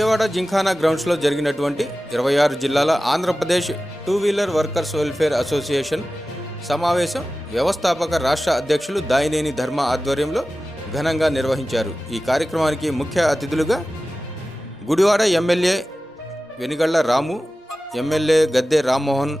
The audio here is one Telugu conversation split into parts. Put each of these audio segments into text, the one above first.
విజయవాడ జింఖానా గ్రౌండ్స్లో జరిగినటువంటి ఇరవై ఆరు జిల్లాల Andhra Pradesh two wheeler workers welfare association సమావేశం వ్యవస్థాపక రాష్ట్ర అధ్యక్షులు దాయినేని ధర్మ ఆధ్వర్యంలో ఘనంగా నిర్వహించారు. ఈ కార్యక్రమానికి ముఖ్య అతిథులుగా గుడివాడ ఎమ్మెల్యే వెనిగళ్ళ రాము ఎమ్మెల్యే గద్దె రామ్మోహన్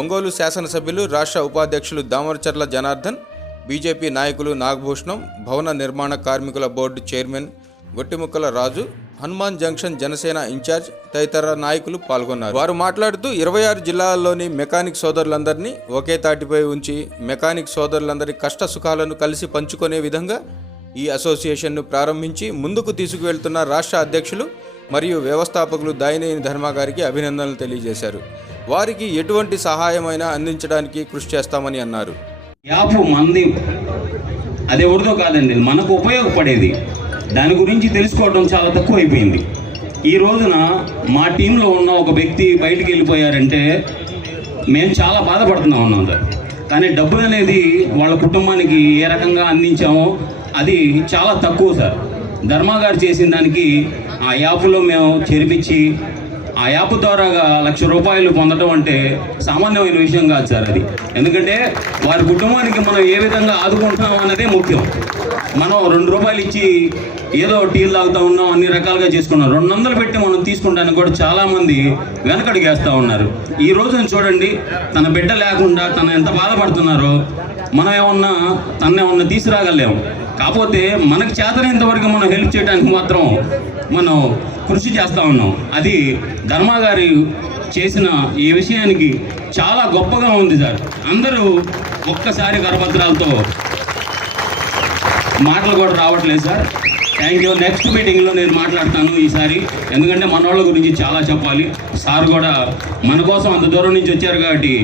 ఒంగోలు శాసనసభ్యులు రాష్ట్ర ఉపాధ్యక్షులు దామరచర్ల జనార్దన్ బీజేపీ నాయకులు నాగభూషణం భవన నిర్మాణ కార్మికుల board chairman Gottimukkala Raju Hanuman Junction Janasena incharge తదితర నాయకులు పాల్గొన్నారు. వారు మాట్లాడుతూ ఇరవై ఆరు జిల్లాల్లోని మెకానిక్ సోదరులందరినీ ఒకే తాటిపై ఉంచి మెకానిక్ సోదరులందరి కష్ట సుఖాలను కలిసి పంచుకునే విధంగా ఈ అసోసియేషన్ను ప్రారంభించి ముందుకు తీసుకువెళ్తున్న రాష్ట్ర అధ్యక్షులు మరియు వ్యవస్థాపకులు దాయినేని ధర్మ గారికి అభినందనలు తెలియజేశారు. వారికి ఎటువంటి సహాయమైనా అందించడానికి కృషి చేస్తామని అన్నారు. యాప్ మంది అది ఎవరిదో కాదండి మనకు ఉపయోగపడేది. దాని గురించి తెలుసుకోవడం చాలా తక్కువ అయిపోయింది ఈ రోజున మా టీంలో ఉన్న ఒక వ్యక్తి బయటికి వెళ్ళిపోయారంటే మేము చాలా బాధపడుతున్నాం ఉన్నాం సార్ కానీ డబ్బులు అనేది వాళ్ళ కుటుంబానికి ఏ రకంగా అందించామో అది చాలా తక్కువ సార్. ధర్మా గారు చేసిన దానికి ఆ యాప్లో మేము చేర్పించి ఆ యాప్ ద్వారాగా లక్ష రూపాయలు పొందడం అంటే సామాన్యమైన విషయం కాదు సార్ అది. ఎందుకంటే వారి కుటుంబానికి మనం ఏ విధంగా ఆదుకుంటున్నాం అన్నదే ముఖ్యం. మనం రెండు రూపాయలు ఇచ్చి ఏదో టీలు తాగుతూ ఉన్నాం అన్ని రకాలుగా చేసుకున్నాం. రెండు వందలు పెట్టి మనం తీసుకుంటానికి కూడా చాలామంది వెనకడిగేస్తూ వెనకడుగేస్తూ ఉన్నారు. ఈ రోజున చూడండి తన బిడ్డ లేకుండా తను ఎంత బాధపడుతున్నారో మనం ఏమన్నా తన ఏమన్నా తీసుకురాగలేము కాకపోతే మనకు చేతనైనంత వరకు మనం హెల్ప్ చేయడానికి మాత్రం మనం కృషి చేస్తూ ఉన్నాం. అది ధర్మా గారి చేసిన ఈ విషయానికి చాలా గొప్పగా ఉంది సార్. అందరూ ఒక్కసారి కరపత్రాలతో మాటలు కూడా రావట్లేదు సార్. థ్యాంక్ యూ నెక్స్ట్ మీటింగ్లో నేను మాట్లాడతాను ఈసారి. ఎందుకంటే మన వాళ్ళ గురించి చాలా చెప్పాలి. సార్ కూడా మన కోసం అంత దూరం నుంచి వచ్చారు కాబట్టి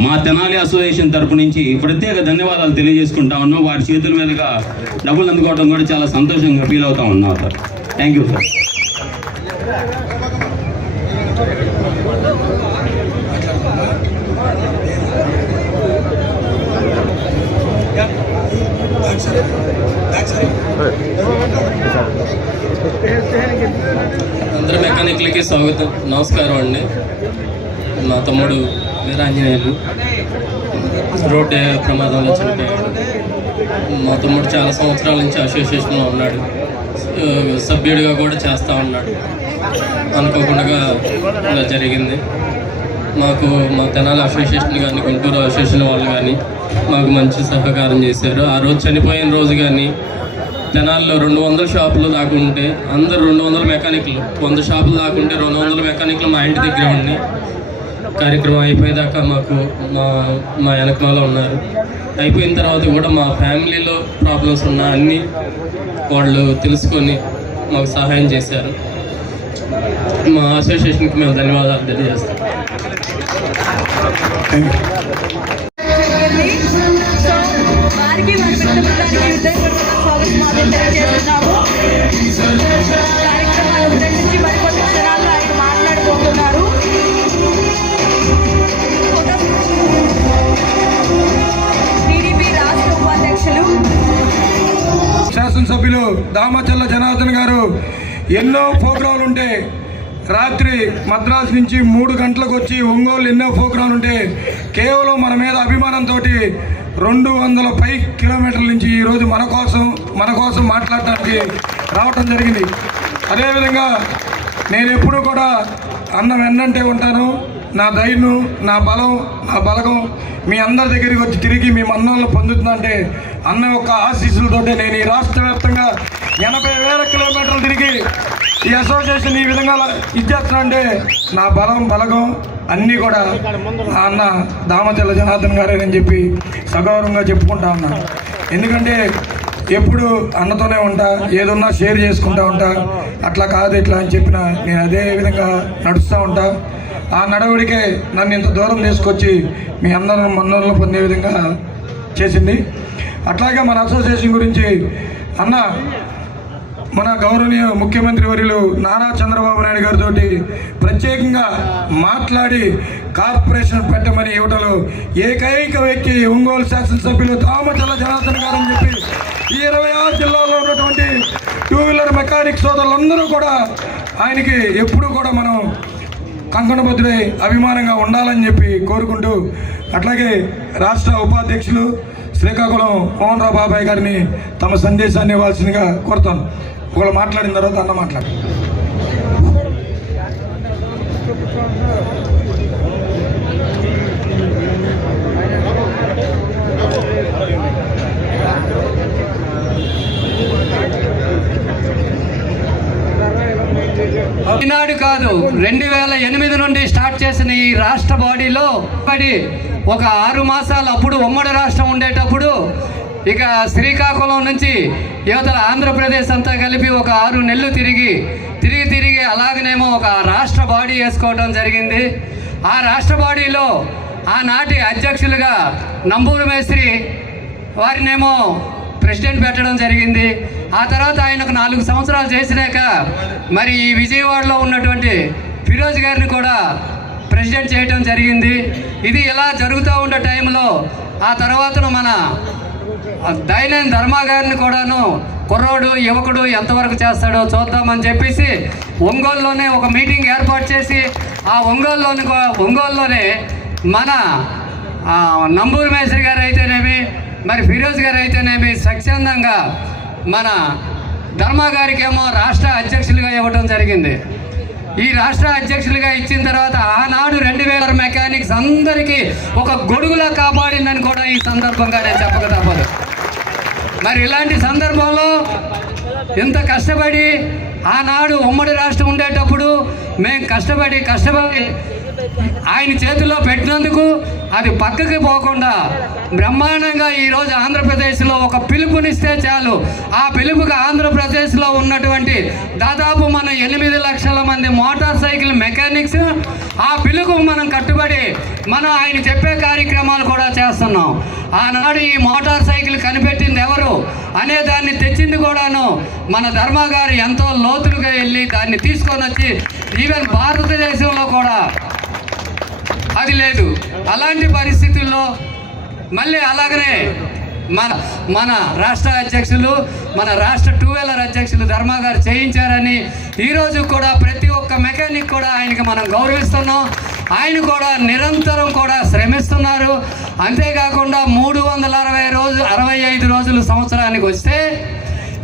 మా తెనాలి అసోసియేషన్ తరపు నుంచి ప్రత్యేక ధన్యవాదాలు తెలియజేసుకుంటా ఉన్నాం. వారి చేతుల మీదుగా డబ్బులు అందుకోవడం కూడా చాలా సంతోషంగా ఫీల్ అవుతా ఉన్నాం సార్. థ్యాంక్ యూ సార్ అందరు మెకానిక్లకి స్వాగతం. నమస్కారం అండి. మా తమ్ముడు వీరాంజనేయులు. రోడ్డు ప్రమాదంలో చనిపోయాడు మా తమ్ముడు చాలా సంవత్సరాల నుంచి అసోసియేషన్లో ఉన్నాడు. సభ్యుడిగా కూడా చేస్తూ ఉన్నాడు. అనుకోకుండా ఇలా జరిగింది. మాకు మా తెనాలి అసోసియేషన్ కానీ గుంటూరు అసోసియేషన్ వాళ్ళు కానీ మాకు మంచి సహకారం చేశారు. ఆ రోజు చనిపోయిన రోజు కానీ తెనాల్లో రెండు వందల షాపులు దాకా ఉంటే అందరు రెండు వందల మెకానిక్లు వంద షాపులు దాకా ఉంటే రెండు వందల మెకానిక్లు మా ఇంటి దగ్గర ఉన్నాయి కార్యక్రమం అయిపోయేదాకా మాకు మా మా వెనకమాల ఉన్నారు. అయిపోయిన తర్వాత కూడా మా ఫ్యామిలీలో ప్రాబ్లమ్స్ ఉన్న అన్నీ వాళ్ళు తెలుసుకొని మాకు సహాయం చేశారు. మా అసోసియేషన్కి మేము ధన్యవాదాలు తెలియజేస్తాం. శాసనసభ్యులు దామచల్ల జనార్దన్ గారు ఎన్నో ప్రోగ్రాంలు ఉంటే రాత్రి మద్రాసు నుంచి మూడు గంటలకు వచ్చి ఒంగోలు ఎన్నో ప్రోగ్రాంలు ఉంటే కేవలం మన మీద అభిమానంతో రెండు వందల పై కిలోమీటర్ల నుంచి ఈరోజు మన కోసం మన కోసం మాట్లాడటానికి రావటం జరిగింది. అదేవిధంగా నేను ఎప్పుడూ కూడా అన్నం వెన్నంటే ఉంటాను. నా ధైర్యం నా బలం నా బలగం మీ అందరి దగ్గరికి వచ్చి తిరిగి మీ మన్నోళ్ళు పొందుతుందంటే అన్న యొక్క ఆశీస్సులతోటే నేను ఈ రాష్ట్ర వ్యాప్తంగా ఎనభై వేల కిలోమీటర్లు ఈ అసోసియేషన్ ఈ విధంగా ఇచ్చేస్తున్నా అంటే నా బలం బలగం అన్నీ కూడా నా అన్న దామచల్ల జనార్దన్ గారేనని చెప్పి సగౌరవంగా చెప్పుకుంటా ఉన్నా. ఎందుకంటే ఎప్పుడు అన్నతోనే ఉంటా ఏదున్నా షేర్ చేసుకుంటా ఉంటా అట్లా కాదు ఇట్లా అని చెప్పిన నేను అదే విధంగా నడుస్తూ ఉంటా. ఆ నడవడికే నన్ను ఇంత దూరం తీసుకొచ్చి మీ అందరం మన్నలను పొందే విధంగా చేసింది. అట్లాగే మన అసోసియేషన్ గురించి అన్న మన గౌరవనీయ ముఖ్యమంత్రి వర్యులు నారా చంద్రబాబు నాయుడు గారితో ప్రత్యేకంగా మాట్లాడి కార్పొరేషన్ పెట్టమని ఇవ్వడంలో ఏకైక వ్యక్తి ఒంగోలు శాసనసభ్యులు దామచల్ల జనార్దన్ గారు అని చెప్పి ఈ ఇరవై ఆరు జిల్లాలో ఉన్నటువంటి టూ వీలర్ మెకానిక్ సోదరులందరూ కూడా ఆయనకి ఎప్పుడూ కూడా మనం కంకణబద్దులై అభిమానంగా ఉండాలని చెప్పి కోరుకుంటూ అట్లాగే రాష్ట్ర ఉపాధ్యక్షులు శ్రీకాకుళం మోహన్ రావు బాబాయ్ గారిని తమ సందేశాన్ని ఇవ్వాల్సిందిగా కోరుతాను ఒకళ్ళు మాట్లాడిన తర్వాత అన్న మాట్లాడు. ఈనాడు కాదు రెండు వేల ఎనిమిది నుండి స్టార్ట్ చేసిన ఈ రాష్ట్ర బాడీలో పడి ఒక ఆరు మాసాలు అప్పుడు ఉమ్మడి రాష్ట్రం ఉండేటప్పుడు ఇక శ్రీకాకుళం నుంచి యువతల ఆంధ్రప్రదేశ్ అంతా కలిపి ఒక ఆరు నెలలు తిరిగి తిరిగి తిరిగి అలాగనేమో ఒక రాష్ట్ర బాడీ వేసుకోవడం జరిగింది. ఆ రాష్ట్ర బాడీలో ఆనాటి అధ్యక్షులుగా నంబూరు మేస్త్రి వారినేమో ప్రెసిడెంట్ పెట్టడం జరిగింది. ఆ తర్వాత ఆయనకు నాలుగు సంవత్సరాలు చేసినాక మరి ఈ విజయవాడలో ఉన్నటువంటి ఫిరోజ్ గారిని కూడా ప్రెసిడెంట్ చేయడం జరిగింది. ఇది ఇలా జరుగుతూ ఉన్న టైంలో ఆ తర్వాత మన దైనం ధర్మ గారిని కూడాను కుర్రోడు యువకుడు ఎంతవరకు చేస్తాడో చూద్దామని చెప్పేసి ఒంగోలులోనే ఒక మీటింగ్ ఏర్పాటు చేసి ఆ ఒంగోలులోని ఒంగోలులోనే మన నంబూరు మేస్త్రి గారు అయితేనేమి మరి ఫిరోజ్ గారు అయితేనేమి స్వచ్ఛందంగా మన ధర్మ గారికి ఏమో రాష్ట్ర అధ్యక్షులుగా ఇవ్వడం జరిగింది. ఈ రాష్ట్ర అధ్యక్షులుగా ఇచ్చిన తర్వాత ఆనాడు రెండు వేల మెకానిక్స్ అందరికీ ఒక గొడుగులా కాపాడిందని కూడా ఈ సందర్భంగా నేను చెప్పక తప్పదు. మరి ఇలాంటి సందర్భంలో ఎంత కష్టపడి ఆనాడు ఉమ్మడి రాష్ట్రం ఉండేటప్పుడు మేము కష్టపడి కష్టపడి ఆయన చేతిలో పెట్టినందుకు అది పక్కకి పోకుండా బ్రహ్మాండంగా ఈరోజు ఆంధ్రప్రదేశ్లో ఒక పిలుపునిస్తే చాలు. ఆ పిలుపుకి ఆంధ్రప్రదేశ్లో ఉన్నటువంటి దాదాపు మన ఎనిమిది లక్షల మంది మోటార్ సైకిల్ మెకానిక్స్ ఆ పిలుపు మనం కట్టుబడి మనం ఆయన చెప్పే కార్యక్రమాలు కూడా చేస్తున్నాం. ఆనాడు ఈ మోటార్ సైకిల్ కనిపెట్టింది ఎవరు? అనే దాన్ని తెచ్చింది కూడాను మన ధర్మ గారు ఎంతో లోతులుగా వెళ్ళి దాన్ని తీసుకొని వచ్చి ఈవెన్ భారతదేశంలో కూడా. అది లేదు. అలాంటి పరిస్థితుల్లో మళ్ళీ అలాగనే మన మన రాష్ట్ర అధ్యక్షులు మన రాష్ట్ర టూ వీలర్ అధ్యక్షులు ధర్మ గారు చేయించారని ఈరోజు కూడా ప్రతి ఒక్క మెకానిక్ కూడా ఆయనకి మనం గౌరవిస్తున్నాం. ఆయన కూడా నిరంతరం కూడా శ్రమిస్తున్నారు. అంతేకాకుండా మూడు వందల అరవై రోజు అరవై ఐదు రోజులు సంవత్సరానికి వస్తే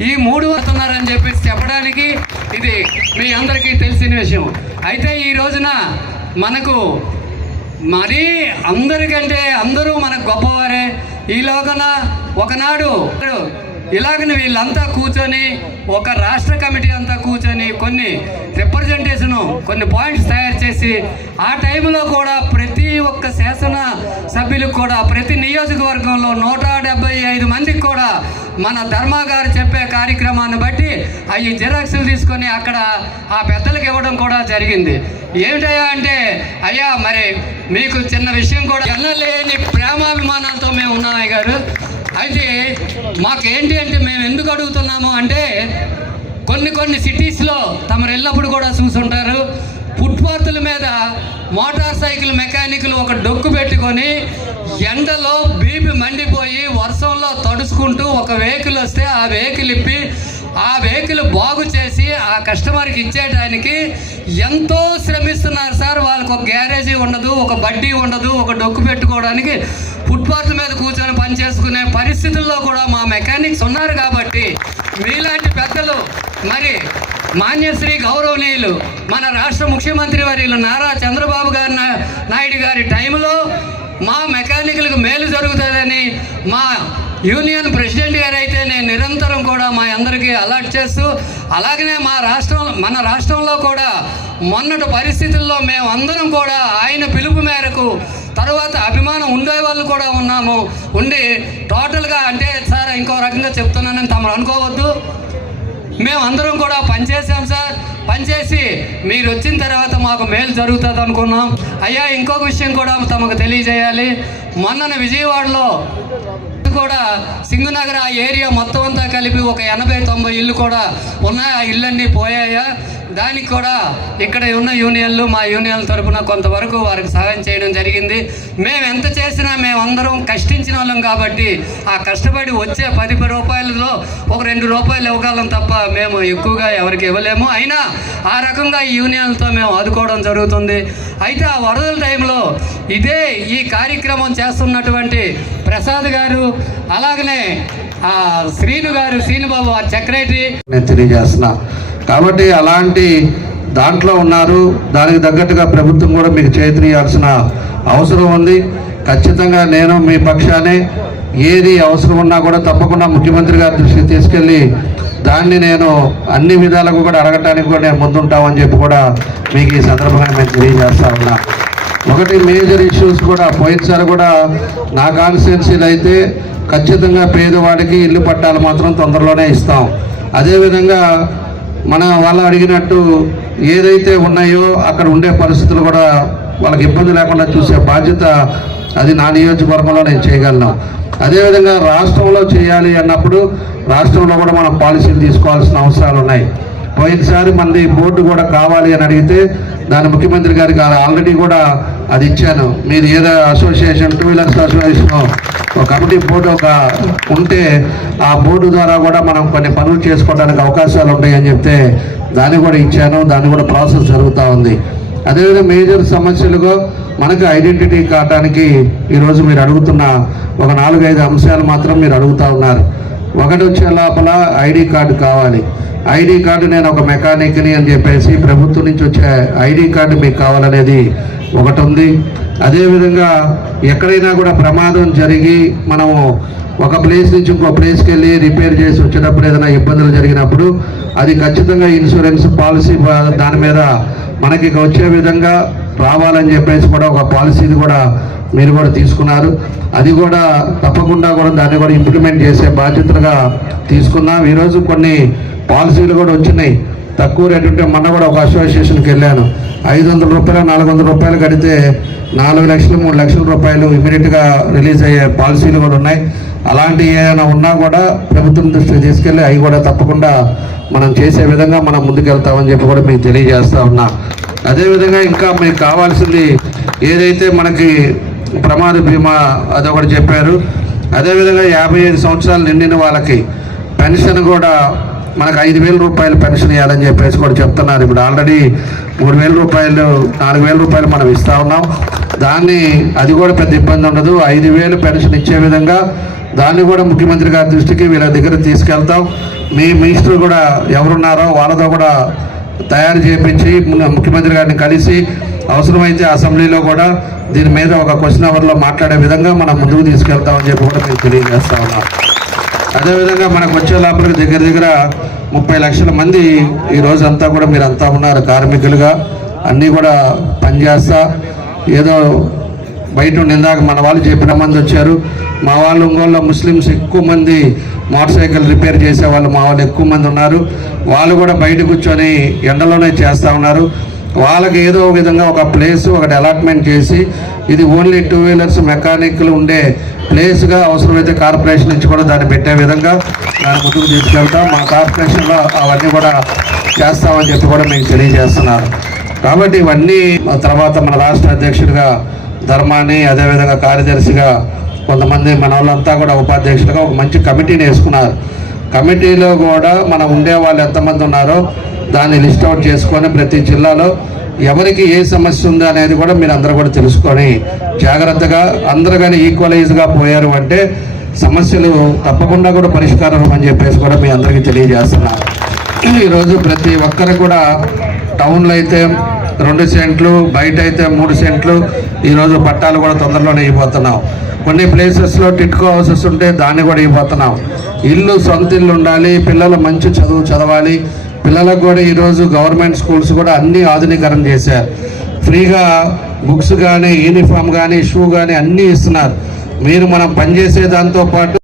ఈ మూడు వస్తున్నారని చెప్పేసి చెప్పడానికి ఇది మీ అందరికీ తెలిసిన విషయం. అయితే ఈ రోజున మనకు మరీ అందరికంటే అందరూ మనకు గొప్పవారే. ఈ లోకన ఒకనాడు ఇలాగని వీళ్ళంతా కూర్చొని ఒక రాష్ట్ర కమిటీ అంతా కూర్చొని కొన్ని రిప్రజెంటేషన్ కొన్ని పాయింట్స్ తయారు చేసి ఆ టైంలో కూడా ప్రతి ఒక్క శాసన సభ్యులకు కూడా ప్రతి నియోజకవర్గంలో నూట డెబ్బై ఐదు మందికి కూడా మన ధర్మ గారు చెప్పే కార్యక్రమాన్ని బట్టి అవి జిరాక్స్లు తీసుకొని అక్కడ ఆ పెద్దలకు ఇవ్వడం కూడా జరిగింది. ఏమిటయ్యా అంటే అయ్యా మరి మీకు చిన్న విషయం కూడా ఎన్నలేని ప్రేమాభిమానాలతో మేము ఉన్నాం గారు. అయితే మాకేంటి అంటే మేము ఎందుకు అడుగుతున్నాము అంటే కొన్ని కొన్ని సిటీస్లో తమరు ఎల్లప్పుడు కూడా చూసుంటారు. ఫుట్పాత్ల మీద మోటార్ సైకిల్ మెకానిక్లు ఒక డొక్కు పెట్టుకొని ఎండలో బీపీ మండిపోయి వర్షంలో తడుచుకుంటూ ఒక వెహికల్ వస్తే ఆ వెహికల్ ఇప్పి ఆ వెహికల్ బాగు చేసి ఆ కస్టమర్కి ఇచ్చేయడానికి ఎంతో శ్రమిస్తున్నారు సార్. వాళ్ళకి ఒక గ్యారేజీ ఉండదు ఒక బడ్డీ ఉండదు ఒక డొక్కు పెట్టుకోవడానికి ఫుట్పాత్ మీద కూర్చొని పని చేసుకునే పరిస్థితుల్లో కూడా మా మెకానిక్స్ ఉన్నారు కాబట్టి మీలాంటి పెద్దలు మరి మాన్యశ్రీ గౌరవనీయులు మన రాష్ట్ర ముఖ్యమంత్రి వర్యులు నారా చంద్రబాబు గారి నాయుడు గారి టైంలో మా మెకానికల్కి మేలు జరుగుతుందని మా యూనియన్ ప్రెసిడెంట్ గారు అయితే నేను నిరంతరం కూడా మా అందరికీ అలర్ట్ చేస్తూ అలాగనే మా రాష్ట్రం మన రాష్ట్రంలో కూడా మొన్నటి పరిస్థితుల్లో మేము అందరం కూడా ఆయన పిలుపు మేరకు తర్వాత అభిమానం ఉండే వాళ్ళు కూడా ఉన్నాము. ఉండి టోటల్గా అంటే సార్ ఇంకో రకంగా చెప్తున్నానని తమరు అనుకోవద్దు. మేము అందరం కూడా పనిచేసాం సార్. పనిచేసి మీరు వచ్చిన తర్వాత మాకు మేలు జరుగుతుంది అనుకున్నాం. అయ్యా ఇంకొక విషయం కూడా తమకు తెలియజేయాలి. మొన్న విజయవాడలో కూడా సింగనగర్ ఆ ఏరియా మొత్తం అంతా కలిపి ఒక ఎనభై తొంభై ఇల్లు కూడా ఉన్నాయి. ఆ ఇళ్ళన్నీ పోయాయా? దానికి కూడా ఇక్కడ ఉన్న యూనియన్లు మా యూనియన్ల తరపున కొంతవరకు వారికి సహాయం చేయడం జరిగింది. మేము ఎంత చేసినా మేము అందరం కష్టించిన వాళ్ళం కాబట్టి ఆ కష్టపడి వచ్చే పది రూపాయలలో ఒక రెండు రూపాయలు ఇవ్వగలం తప్ప మేము ఎక్కువగా ఎవరికి ఇవ్వలేము. అయినా ఆ రకంగా ఈ యూనియన్లతో మేము ఆదుకోవడం జరుగుతుంది. అయితే ఆ వరదల టైంలో ఇదే ఈ కార్యక్రమం చేస్తున్నటువంటి ప్రసాద్ గారు అలాగనే ఆ శ్రీను గారు శ్రీనుబాబు ఆ సెక్రటరీ నేను తెలియజేస్తున్నా. కాబట్టి అలాంటి దాంట్లో ఉన్నారు. దానికి తగ్గట్టుగా ప్రభుత్వం కూడా మీకు చేతినియాల్సిన అవసరం ఉంది. ఖచ్చితంగా నేను మీ పక్షానే ఏది అవసరం ఉన్నా కూడా తప్పకుండా ముఖ్యమంత్రి గారి దృష్టికి తీసుకెళ్ళి దాన్ని నేను అన్ని విధాలకు కూడా అడగటానికి కూడా నేను ముందుంటామని చెప్పి కూడా మీకు ఈ సందర్భంగా నేను తెలియజేస్తా ఉన్నా. ఒకటి మేజర్ ఇష్యూస్ కూడా పోయినసారి కూడా నా కాన్స్టిట్యున్సీలు అయితే ఖచ్చితంగా పేదవాడికి ఇల్లు పట్టాలు మాత్రం తొందరలోనే ఇస్తాం. అదేవిధంగా మన వాళ్ళు అడిగినట్టు ఏదైతే ఉన్నాయో అక్కడ ఉండే పరిస్థితులు కూడా వాళ్ళకి ఇబ్బంది లేకుండా చూసే బాధ్యత అది నా నియోజకవర్గంలో నేను చేయగలను. అదేవిధంగా రాష్ట్రంలో చేయాలి అన్నప్పుడు రాష్ట్రంలో కూడా మనం పాలసీలు తీసుకోవాల్సిన అవసరాలు ఉన్నాయి. పోయినసారి మనది బోర్డు కూడా కావాలి అని అడిగితే దాని ముఖ్యమంత్రి గారికి ఆల్రెడీ కూడా అది ఇచ్చాను. మీరు ఏదో అసోసియేషన్ టూ వీలర్స్ అసోసియేషన్ ఒక కమిటీ బోర్డు ఒక ఉంటే ఆ బోర్డు ద్వారా కూడా మనం కొన్ని పనులు చేసుకోవడానికి అవకాశాలు ఉంటాయని చెప్తే దాన్ని కూడా ఇచ్చాను. దాన్ని కూడా ప్రాసెస్ జరుగుతూ ఉంది. అదేవిధంగా మేజర్ సమస్యలుగా మనకు ఐడెంటిటీ కావడానికి ఈరోజు మీరు అడుగుతున్న ఒక నాలుగైదు అంశాలు మాత్రం మీరు అడుగుతా ఉన్నారు. ఒకటి వచ్చే లోపల ఐడి కార్డు కావాలి. ఐడి కార్డు నేను ఒక మెకానిక్ని అని చెప్పేసి ప్రభుత్వం నుంచి వచ్చే ఐడి కార్డు మీకు కావాలనేది ఒకటి ఉంది అదేవిధంగా ఎక్కడైనా కూడా ప్రమాదం జరిగి మనము ఒక ప్లేస్ నుంచి ఇంకో ప్లేస్కి వెళ్ళి రిపేర్ చేసి వచ్చేటప్పుడు ఏదైనా ఇబ్బందులు జరిగినప్పుడు అది ఖచ్చితంగా ఇన్సూరెన్స్ పాలసీ దాని మీద మనకి వచ్చే విధంగా రావాలని చెప్పేసి కూడా ఒక పాలసీని కూడా మీరు కూడా తీసుకున్నారు. అది కూడా తప్పకుండా కూడా దాన్ని కూడా ఇంప్లిమెంట్ చేసే బాధ్యతలుగా తీసుకున్నాం. ఈరోజు కొన్ని పాలసీలు కూడా వచ్చినాయి. తక్కువ రేటు ఉంటే మొన్న కూడా ఒక అసోసియేషన్కి వెళ్ళాను. ఐదు వందల రూపాయలు నాలుగు వందల రూపాయలు కడితే నాలుగు లక్షలు మూడు లక్షల రూపాయలు ఇమీడియట్గా రిలీజ్ అయ్యే పాలసీలు కూడా ఉన్నాయి. అలాంటివి ఏమైనా ఉన్నా కూడా ప్రభుత్వం దృష్టికి తీసుకెళ్ళి అవి కూడా తప్పకుండా మనం చేసే విధంగా మనం ముందుకెళ్తామని చెప్పి కూడా మీకు తెలియజేస్తా ఉన్నా. అదేవిధంగా ఇంకా మీకు కావాల్సింది ఏదైతే మనకి ప్రమాద బీమా అదొకటి చెప్పారు. అదేవిధంగా యాభై ఐదు సంవత్సరాలు నిండిన వాళ్ళకి పెన్షన్ కూడా మనకు ఐదు వేల రూపాయలు పెన్షన్ ఇవ్వాలని చెప్పేసి కూడా చెప్తున్నారు. ఇప్పుడు ఆల్రెడీ మూడు వేల రూపాయలు నాలుగు వేల రూపాయలు మనం ఇస్తా ఉన్నాం. దాన్ని అది కూడా పెద్ద ఇబ్బంది ఉండదు. ఐదు వేలు పెన్షన్ ఇచ్చే విధంగా దాన్ని కూడా ముఖ్యమంత్రి గారి దృష్టికి వీళ్ళ దగ్గర తీసుకెళ్తాం. మీ మినిస్టర్ కూడా ఎవరున్నారో వాళ్ళతో కూడా తయారు చేయించి ముఖ్యమంత్రి గారిని కలిసి అవసరమైతే అసెంబ్లీలో కూడా దీని మీద ఒక క్వశ్చన్ అవర్లో మాట్లాడే విధంగా మనం ముందుకు తీసుకెళ్తామని చెప్పి కూడా మేము తెలియజేస్తా ఉన్నాం. అదేవిధంగా మనకు వచ్చే లోపలికి దగ్గర దగ్గర ముప్పై లక్షల మంది ఈ రోజు అంతా కూడా మీరు అంతా ఉన్నారు. కార్మికులుగా అన్నీ కూడా పనిచేస్తా. ఏదో బయట ఉండి ఇందాక మన వాళ్ళు చెప్పిన మంది వచ్చారు. మా వాళ్ళు ఒంగోలులో ముస్లిమ్స్ ఎక్కువ మంది మోటార్ సైకిల్ రిపేర్ చేసే వాళ్ళు మా వాళ్ళు ఎక్కువ మంది ఉన్నారు. వాళ్ళు కూడా బయట కూర్చొని ఎండలోనే చేస్తూ ఉన్నారు. వాళ్ళకి ఏదో ఒక విధంగా ఒక ప్లేస్ ఒకటి అలాట్మెంట్ చేసి ఇది ఓన్లీ టూ వీలర్స్ మెకానిక్లు ఉండే ప్లేస్గా అవసరమైతే కార్పొరేషన్ నుంచి కూడా దాన్ని పెట్టే విధంగా దాన్ని ముందుకు తీసుకెళ్తాం. మా కార్పొరేషన్లో అవన్నీ కూడా చేస్తామని చెప్పి కూడా మేము తెలియజేస్తున్నారు కాబట్టి ఇవన్నీ తర్వాత మన రాష్ట్ర అధ్యక్షుడిగా ధర్మాన్ని అదేవిధంగా కార్యదర్శిగా కొంతమంది మన వాళ్ళంతా కూడా ఉపాధ్యక్షుడిగా ఒక మంచి కమిటీని వేసుకున్నారు. కమిటీలో కూడా మనం ఉండే వాళ్ళు ఎంతమంది ఉన్నారో దాన్ని లిస్ట్ అవుట్ చేసుకొని ప్రతి జిల్లాలో ఎవరికి ఏ సమస్య ఉందో అనేది కూడా మీరు అందరూ కూడా తెలుసుకొని జాగ్రత్తగా అందరూ కానీ ఈక్వలైజ్గా పోయారు అంటే సమస్యలు తప్పకుండా కూడా పరిష్కారం అని చెప్పేసి కూడా మీ అందరికీ తెలియజేస్తున్నాను ఈరోజు ప్రతి ఒక్కరు కూడా టౌన్లో అయితే రెండు సెంట్లు బయట అయితే మూడు సెంట్లు ఈరోజు పట్టాలు కూడా తొందరలోనే ఇవ్వబోతున్నాం కొన్ని ప్లేసెస్లో టిట్కో హౌసెస్ ఉంటే దాన్ని కూడా ఇవ్వబోతున్నాం ఇల్లు సొంత ఇల్లు ఉండాలి పిల్లలు మంచి చదువు చదవాలి పిల్లలకు కూడా ఈరోజు గవర్నమెంట్ స్కూల్స్ కూడా అన్నీ ఆధునీకరణ చేశారు. ఫ్రీగా బుక్స్ కానీ యూనిఫామ్ కానీ షూ కానీ అన్నీ ఇస్తున్నారు. మీరు మనం పనిచేసే దాంతో పాటు